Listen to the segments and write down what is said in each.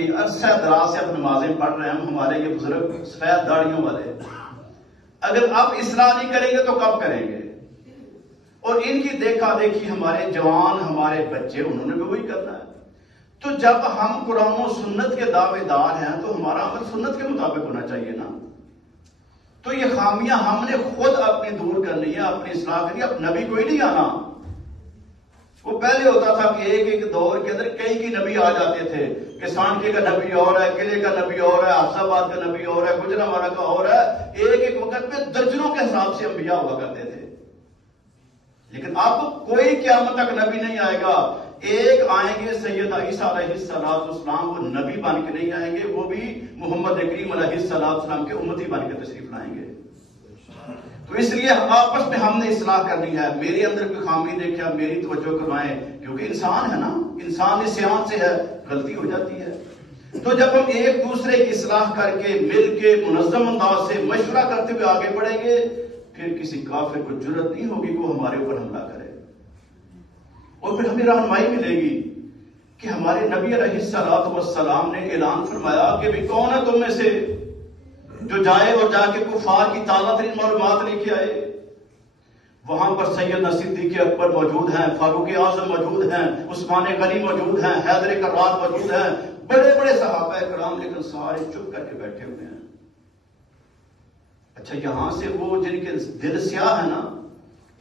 کہ عرصہ دراز سے اب نمازیں پڑھ رہے ہیں ہمارے یہ بزرگ سفید داڑیوں والے، اگر اب اصلاح نہیں کریں گے تو کب کریں گے؟ اور ان کی دیکھا دیکھی ہمارے جوان، ہمارے بچے، انہوں نے بھی وہی کرنا ہے۔ تو جب ہم قرآن و سنت کے دعوے دار ہیں تو ہمارا عمل سنت کے مطابق ہونا چاہیے نا۔ تو یہ خامیاں ہم نے خود اپنی دور کرنی ہے، اپنی اصلاح کرنی ہے۔ اب نبی کوئی نہیں آنا۔ وہ پہلے ہوتا تھا کہ ایک ایک دور کے اندر کئی نبی آ جاتے تھے کہ سانکے کا نبی اور ہے، قلعے کا نبی اور ہے، حفظ آباد کا نبی اور ہے، گجرانوالہ کا اور ہے۔ ایک ایک وقت میں درجنوں کے حساب سے انبیاء ہوا کرتے تھے۔ لیکن اب کوئی قیامت تک نبی نہیں آئے گا۔ ایک آئیں گے سیدنا عیسیٰ علیہ السلام، وہ نبی بن کے نہیں آئیں گے، وہ بھی محمد کریم علیہ السلام کے امتی بن کے تشریف لائیں گے۔ تو اس لیے آپس میں ہم نے اصلاح کرنی ہے۔ میرے اندر کوئی خامی دیکھا، میری توجہ کروائیں، کیونکہ انسان ہے نا، انسان اس سیان سے ہے، غلطی ہو جاتی ہے۔ تو جب ہم ایک دوسرے کی اصلاح کر کے مل کے منظم انداز سے مشورہ کرتے ہوئے آگے بڑھیں گے، پھر کسی کافر کو جرأت نہیں ہوگی کہ وہ ہمارے اوپر حملہ کرے، اور پھر ہمیں رہنمائی ملے گی کہ ہمارے نبی علیہ السلام نے اعلان فرمایا کہ بھی کون ہے تم میں سے جو جائے اور جا کے کفار کی تازہ ترین معلومات لے کے آئے۔ وہاں پر سیدنا صدیق اکبر موجود ہیں، فاروق اعظم موجود ہیں، عثمان غنی موجود ہیں، حیدر کرار موجود ہیں، بڑے بڑے صحابہ کرام، لیکن سارے چپ کر کے بیٹھے ہوئے ہیں۔ اچھا، یہاں سے وہ جن کے دل سیاہ ہے نا،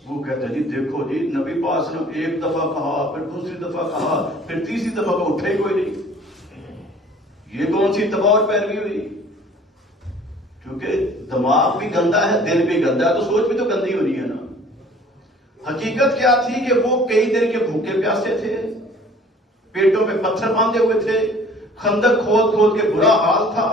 وہ کہتے ہیں جی دیکھو جی نبی پاک صلی اللہ علیہ وسلم ایک دفعہ کہا، پھر دوسری دفعہ کہا، پھر تیسری دفعہ کو اٹھے کوئی نہیں۔ یہ کون سی تباہ پیروی ہوئی؟ کیونکہ دماغ بھی گندا ہے، دل بھی گندا ہے، تو سوچ بھی تو گندی ہونی ہے نا۔ حقیقت کیا تھی کہ وہ کئی دن کے بھوکے پیاسے تھے، پیٹوں پہ پتھر باندھے ہوئے تھے، خندق کھود کھود کے برا حال تھا،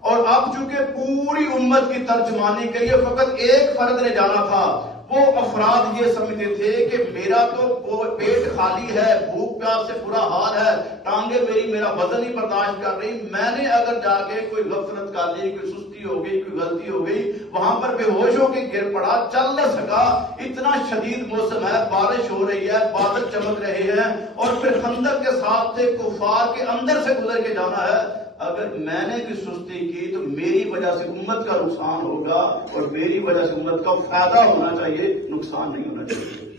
اور اب چونکہ پوری امت کی ترجمانی کے لیے فقط ایک فرد نے جانا تھا۔ وہ افراد یہ سمجھتے تھے کہ میرا تو پیٹ خالی ہے، بھوک پیاس سے برا حال ہے، ٹانگیں میرا وزن نہیں برداشت کر رہی، میں نے اگر جا کے کوئی غفلت کر لی، کوئی سستی ہو گئی، کوئی غلطی ہو گئی، وہاں پر بے ہوش ہو کے گر پڑا، چل نہ سکا، اتنا شدید موسم ہے، بارش ہو رہی ہے، بادل چمک رہے ہیں، اور پھر خندق کے ساتھ سے کفار کے اندر سے گزر کے جانا ہے، اگر میں نے کوئی سستی کی تو میری وجہ سے امت کا نقصان ہوگا، اور میری وجہ سے امت کا فائدہ ہونا چاہیے، نقصان نہیں ہونا چاہیے۔